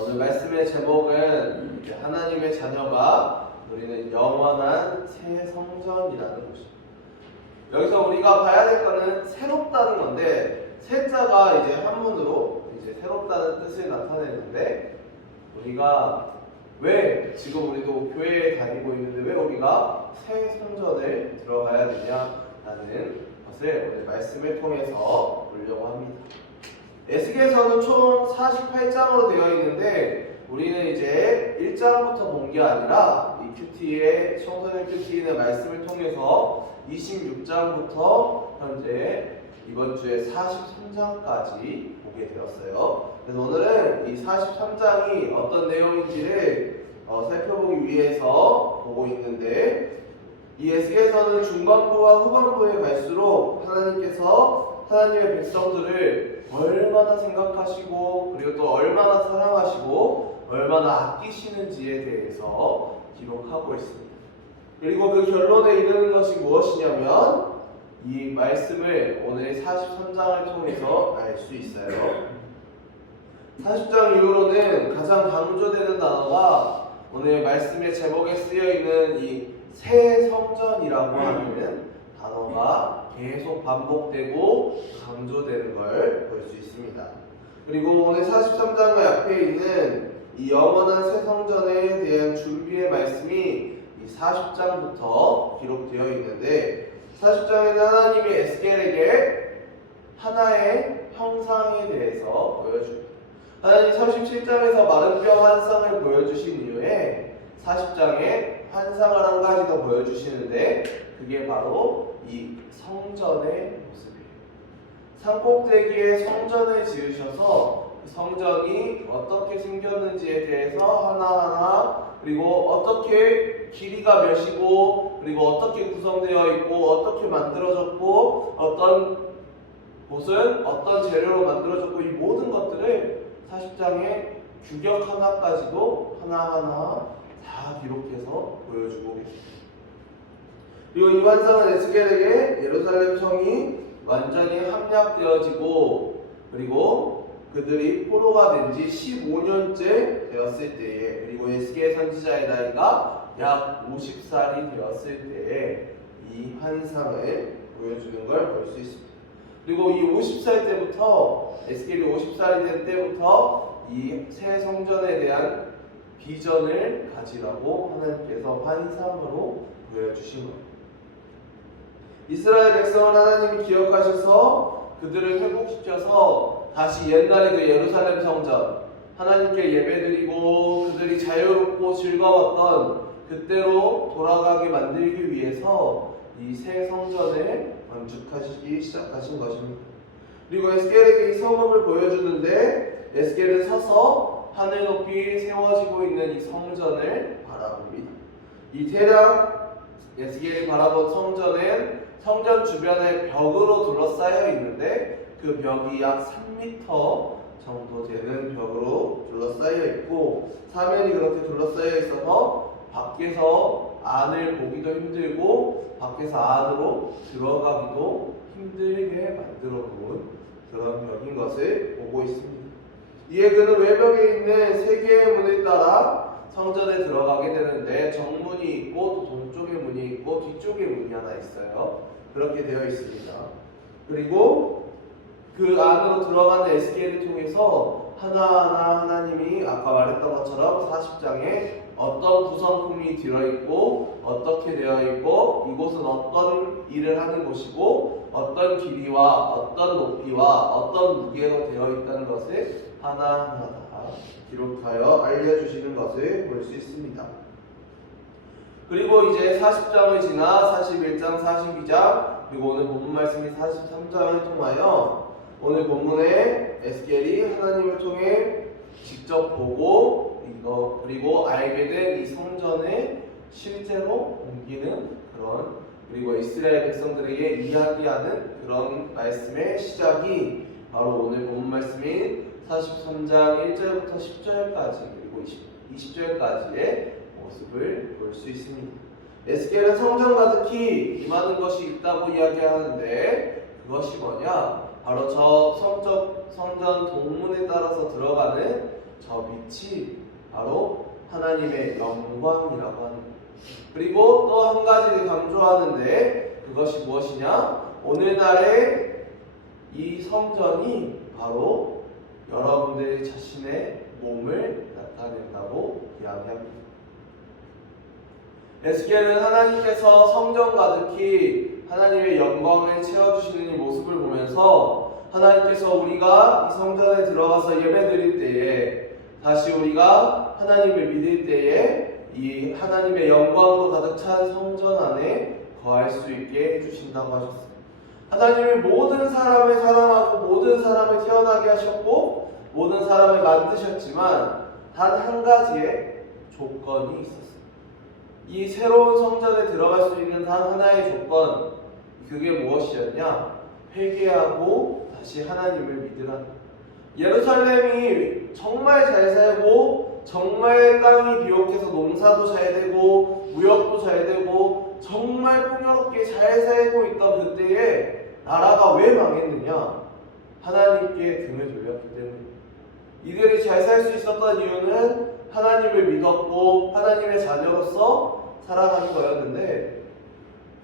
오늘 말씀의 제목은 하나님의 자녀가 우리는 영원한 새 성전이라는 것입니다. 여기서 우리가 봐야 될 거는 새롭다는 건데, 새자가 이제 한문으로 이제 새롭다는 뜻을 나타내는데, 우리가 왜 지금 우리도 교회에 다니고 있는데 왜 우리가 새 성전을 들어가야 되냐라는 것을 오늘 말씀을 통해서 보려고 합니다. 에스겔서는 총 48장으로 되어 있는데, 우리는 이제 1장부터 본 게 아니라 이 큐티의 청소년 큐티의 말씀을 통해서 26장부터 현재 이번 주에 43장까지 보게 되었어요. 그래서 오늘은 이 43장이 어떤 내용인지를 살펴보기 위해서 보고 있는데, 이 에스겔서는 중반부와 후반부에 갈수록 하나님께서 하나님의 백성들을 얼마나 생각하시고 그리고 또 얼마나 사랑하시고 얼마나 아끼시는지에 대해서 기록하고 있습니다. 그리고 그 결론에 이르는 것이 무엇이냐면 이 말씀을 오늘 43장을 통해서 알 수 있어요. 40장 이후로는 가장 강조되는 단어가 오늘 말씀의 제목에 쓰여 있는 이 새 성전이라고 하는 단어가 계속 반복되고 강조되는 걸 볼 수 있습니다. 그리고 오늘 43장의 앞에 있는 이 영원한 새 성전에 대한 준비의 말씀이 이 40장부터 기록되어 있는데, 40장에는 하나님이 에스겔에게 하나의 형상에 대해서 보여줍니다. 하나님 37장에서 마른 뼈 환상을 보여주신 이후에 40장에 환상을 한 가지 더 보여주시는데, 그게 바로 이 성전의 모습이에요. 산꼭대기에 성전을 지으셔서 성전이 어떻게 생겼는지에 대해서 하나하나, 그리고 어떻게 길이가 몇이고 그리고 어떻게 구성되어 있고 어떻게 만들어졌고 어떤 곳은 어떤 재료로 만들어졌고, 이 모든 것들을 40장의 규격 하나까지도 하나하나 다 기록해서 보여주고 계십니다. 그리고 이 환상은 에스겔에게 예루살렘 성이 완전히 함락되어지고 그리고 그들이 포로가 된 지 15년째 되었을 때에, 그리고 에스겔 선지자의 나이가 약 50살이 되었을 때에 이 환상을 보여주는 걸 볼 수 있습니다. 그리고 이 50살 때부터, 에스겔이 50살이 된 때부터 이 새 성전에 대한 비전을 가지라고 하나님께서 환상으로 보여주신 겁니다. 이스라엘 백성을 하나님이 기억하셔서 그들을 회복시켜서 다시 옛날의 그 예루살렘 성전, 하나님께 예배드리고 그들이 자유롭고 즐거웠던 그때로 돌아가게 만들기 위해서 이 새 성전을 건축하시기 시작하신 것입니다. 그리고 에스겔에게 이 성읍을 보여주는데, 에스겔은 서서 하늘 높이 세워지고 있는 이 성전을 바라봅니다. 이 대략 에스겔이 바라본 성전은 성전 주변에 벽으로 둘러싸여 있는데, 그 벽이 약 3m 정도 되는 벽으로 둘러싸여 있고, 사면이 그렇게 둘러싸여 있어서 밖에서 안을 보기도 힘들고 밖에서 안으로 들어가기도 힘들게 만들어 놓은 그런 벽인 것을 보고 있습니다. 이에 그는 외벽에 있는 세 개의 문을 따라 성전에 들어가게 되는데, 정문이 있고 또 동쪽에 문이 있고 뒤쪽에 문이 하나 있어요. 그렇게 되어 있습니다. 그리고 그 안으로 들어가는 에스겔을 통해서 하나하나 하나님이 아까 말했던 것처럼 40장에 어떤 구성품이 들어있고 어떻게 되어 있고 이곳은 어떤 일을 하는 곳이고 어떤 길이와 어떤 높이와 어떤 무게로 되어 있다는 것을 하나하나 다 기록하여 알려주시는 것을 볼 수 있습니다. 그리고 이제 40장을 지나 41장, 42장, 그리고 오늘 본문 말씀이 43장을 통하여 오늘 본문에 에스겔이 하나님을 통해 직접 보고 그리고 알게 된 이 성전을 실제로 옮기는 그런, 그리고 이스라엘 백성들에게 이야기하는 그런 말씀의 시작이 바로 오늘 본문 말씀인 43장 1절부터 10절까지 그리고 20절까지의 모습을 볼 수 있습니다. 에스겔은 성전 가득히 임하는 것이 있다고 이야기하는데, 그것이 뭐냐? 바로 저 성전 동문에 따라서 들어가는 저 빛이 바로 하나님의 영광이라고 하는 거예요. 그리고 또 한 가지 강조하는데 그것이 무엇이냐? 오늘날의 이 성전이 바로 여러분들 자신의 몸을 나타낸다고 이야기합니다. 에스겔은 하나님께서 성전 가득히 하나님의 영광을 채워주시는 이 모습을 보면서 하나님께서 우리가 이 성전에 들어가서 예배드릴 때에 다시 우리가 하나님을 믿을 때에 이 하나님의 영광으로 가득 찬 성전 안에 거할 수 있게 해주신다고 하셨습니다. 하나님이 모든 사람을 사랑하고 모든 사람을 태어나게 하셨고 모든 사람을 만드셨지만 단 한 가지의 조건이 있었습니다. 이 새로운 성전에 들어갈 수 있는 단 하나의 조건, 그게 무엇이었냐? 회개하고 다시 하나님을 믿으라는 거예요. 예루살렘이 정말 잘 살고 정말 땅이 비옥해서 농사도 잘 되고 무역도 잘 되고 정말 풍요롭게 잘 살고 있던 그때에 나라가 왜 망했느냐? 하나님께 등을 돌렸기 때문입니다. 이들이 잘 살 수 있었던 이유는 하나님을 믿었고 하나님의 자녀로서 살아가는 거였는데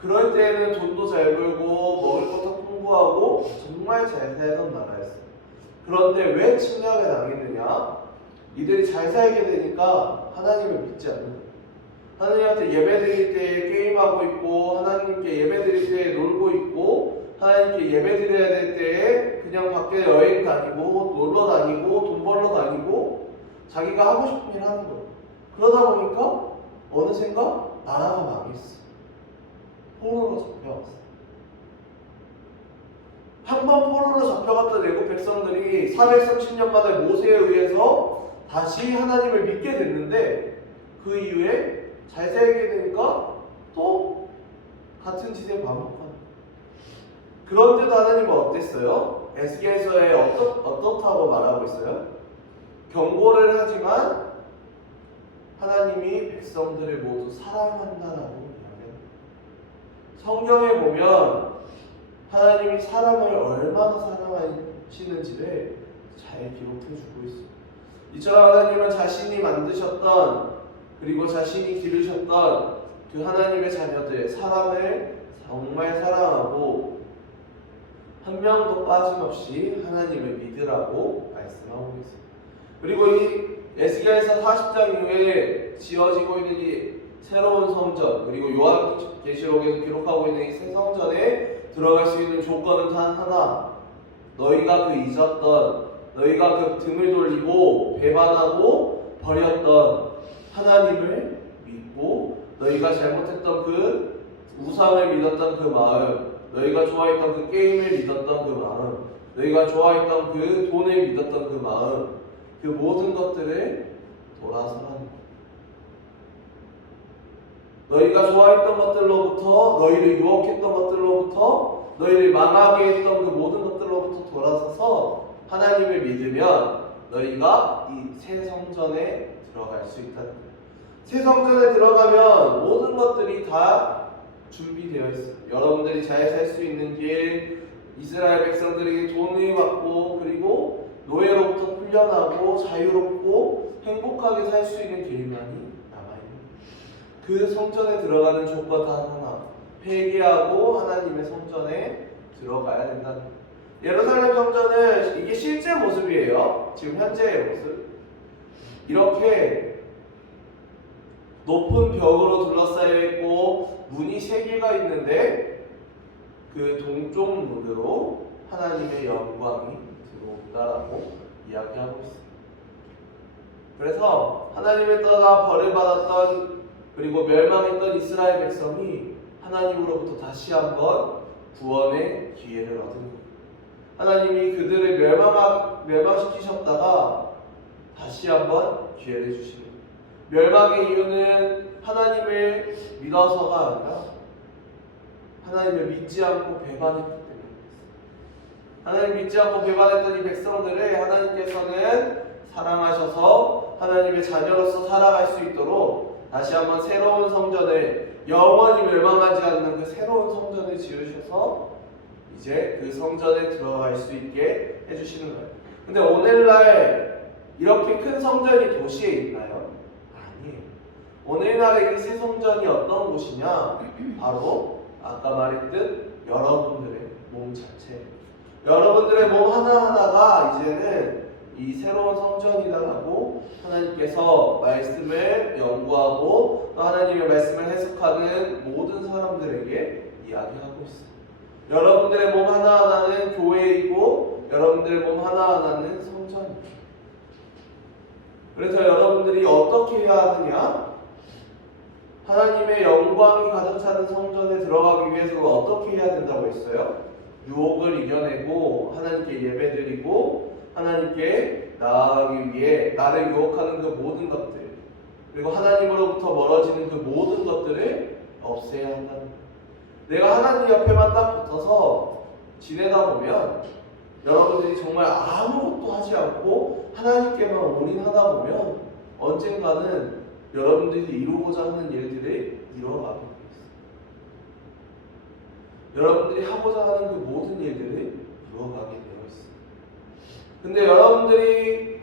그럴 때에는 돈도 잘 벌고 먹을 것도 풍부하고 정말 잘 살던 나라였어요. 그런데 왜 침략에 당했느냐? 이들이 잘 살게 되니까 하나님을 믿지 않는 거예요. 하나님한테 예배드릴 때 게임하고 있고 하나님께 예배드릴 때 놀고 있고 하나님께 예배드려야 될 때에 그냥 밖에 여행 다니고 놀러 다니고 돈 벌러 다니고 자기가 하고 싶은 일 하는 거예요. 그러다 보니까 어느샌가 나라가 망했어. 포로로 잡혀갔어. 한번 포로로 잡혀갔던 애국 백성들이 430년 만에 모세에 의해서 다시 하나님을 믿게 됐는데 그 이후에 잘 살게 되니까 또 같은 짓에 반복하는. 그런데도 하나님은 어땠어요? 에스겔서에 어떻다고 말하고 있어요? 경고를 하지만 하나님이 백성들을 모두 사랑한다라고 이야기합니다. 성경에 보면 하나님이 사람을 얼마나 사랑하시는지를 잘 기록해주고 있습니다. 이처럼 하나님은 자신이 만드셨던 그리고 자신이 기르셨던 그 하나님의 자녀들 사람을 정말 사랑하고 한 명도 빠짐없이 하나님을 믿으라고 말씀하고 있습니다. 그리고 이 에스겔서 40장 이후에 지어지고 있는 이 새로운 성전 그리고 요한계시록에서 기록하고 있는 이 새 성전에 들어갈 수 있는 조건은 단 하나. 너희가 그 잊었던 너희가 그 등을 돌리고 배반하고 버렸던 하나님을 믿고 너희가 잘못했던 그 우상을 믿었던 그 마음 너희가 좋아했던 그 게임을 믿었던 그 마음 너희가 좋아했던 그 돈을 믿었던 그 마음 그 모든 것들을 돌아서라는 거예요. 너희가 좋아했던 것들로부터 너희를 유혹했던 것들로부터 너희를 망하게 했던 그 모든 것들로부터 돌아서서 하나님을 믿으면 너희가 이 새 성전에 들어갈 수 있다는 거예요. 새 성전에 들어가면 모든 것들이 다 준비되어 있어요. 여러분들이 잘 살 수 있는 길, 이스라엘 백성들에게 돈을 받고 그리고 노예로부터 풀려나고 자유롭고 행복하게 살 수 있는 길만이 남아있는 그 성전에 들어가는 조건 단 하나 회개하고 하나님의 성전에 들어가야 된다는 거예요. 예루살렘 성전은 이게 실제 모습이에요. 지금 현재의 모습. 이렇게 높은 벽으로 둘러싸여 있고 문이 3개가 있는데 그 동쪽 문으로 하나님의 영광이 들어온다라고 이야기하고 있습니다. 그래서 하나님을 떠나 벌을 그리고 멸망했던 이스라엘 백성이 하나님으로부터 다시 한번 구원의 기회를 얻은 겁니다. 하나님이 그들을 멸망시키셨다가 다시 한번 기회를 주시는 거예요. 멸망의 이유는 하나님을 믿어서가 아니라 하나님을 믿지 않고 배반했기 때문입니다. 하나님 믿지 않고 배반했던 이 백성들을 하나님께서는 사랑하셔서 하나님의 자녀로서 살아갈 수 있도록 다시 한번 새로운 성전을 영원히 멸망하지 않는 그 새로운 성전을 지으셔서 이제 그 성전에 들어갈 수 있게 해주시는 거예요. 근데 오늘날 이렇게 큰 성전이 도시에 있나요? 아니에요. 오늘날의 이 새 성전이 어떤 곳이냐? 바로 아까 말했듯 여러분들의 몸 자체. 여러분들의 몸 하나하나가 이제는 이 새로운 성전이다라고 하나님께서 말씀을 연구하고 또 하나님의 말씀을 해석하는 모든 사람들에게 이야기하고 있어요. 여러분들의 몸 하나하나는 교회이고 여러분들의 몸 하나하나는 성전입니다. 그래서 여러분들이 어떻게 해야 하느냐? 하나님의 영광이 가득 차는 성전에 들어가기 위해서 어떻게 해야 된다고 했어요? 유혹을 이겨내고 하나님께 예배드리고 하나님께 나아가기 위해 나를 유혹하는 그 모든 것들 그리고 하나님으로부터 멀어지는 그 모든 것들을 없애야 한다는 거예요. 내가 하나님 옆에만 딱 붙어서 지내다 보면 여러분들이 정말 아무것도 하지 않고 하나님께만 올인하다 보면 언젠가는 여러분들이 이루고자 하는 일들을 이뤄가게 되어 있어요. 여러분들이 하고자 하는 그 모든 일들을 이루어가게 되어 있어요. 근데 여러분들이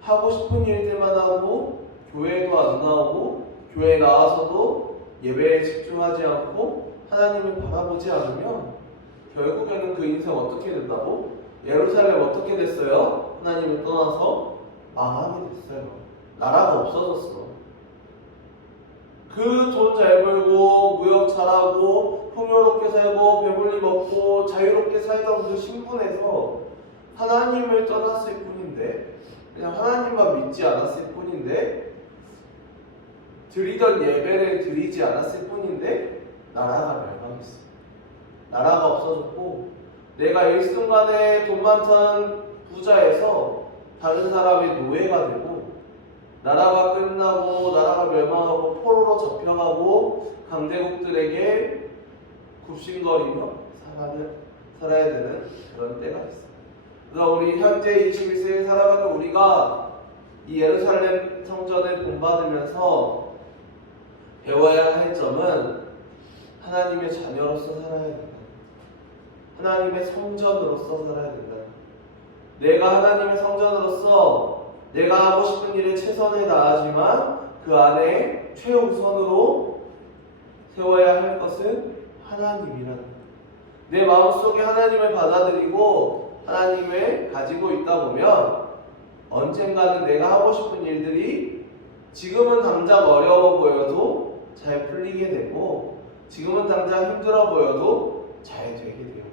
하고 싶은 일들만 하고 교회도 안 나오고 교회에 나와서도 예배에 집중하지 않고 하나님을 바라보지 않으면 결국에는 그 인생 어떻게 된다고? 예루살렘 어떻게 됐어요? 하나님을 떠나서 망하게 됐어요. 나라가 없어졌어. 그 돈 잘 벌고 무역 잘하고 풍요롭게 살고 배불리 먹고 자유롭게 살던 그 신분에서 하나님을 떠났을 뿐인데 그냥 하나님만 믿지 않았을 뿐인데 드리던 예배를 드리지 않았을 뿐인데 나라가 멸망했어. 나라가 없어졌고 내가 일순간에 돈 많던 부자에서 다른 사람의 노예가 되고 나라가 끝나고 나라가 멸망하고 포로로 잡혀가고 강대국들에게 굽신거리며 살아야 되는 그런 때가 있어요. 그래서 우리 현재 21세기에 살아가는 우리가 이 예루살렘 성전을 본받으면서 배워야 할 점은 하나님의 자녀로서 살아야 된다. 하나님의 성전으로서 살아야 된다. 내가 하나님의 성전으로서 내가 하고 싶은 일에 최선을 다하지만 그 안에 최우선으로 세워야 할 것은 하나님이라는 것. 내 마음속에 하나님을 받아들이고 하나님을 가지고 있다 보면 언젠가는 내가 하고 싶은 일들이 지금은 당장 어려워 보여도 잘 풀리게 되고 지금은 당장 힘들어 보여도 잘 되게 돼요.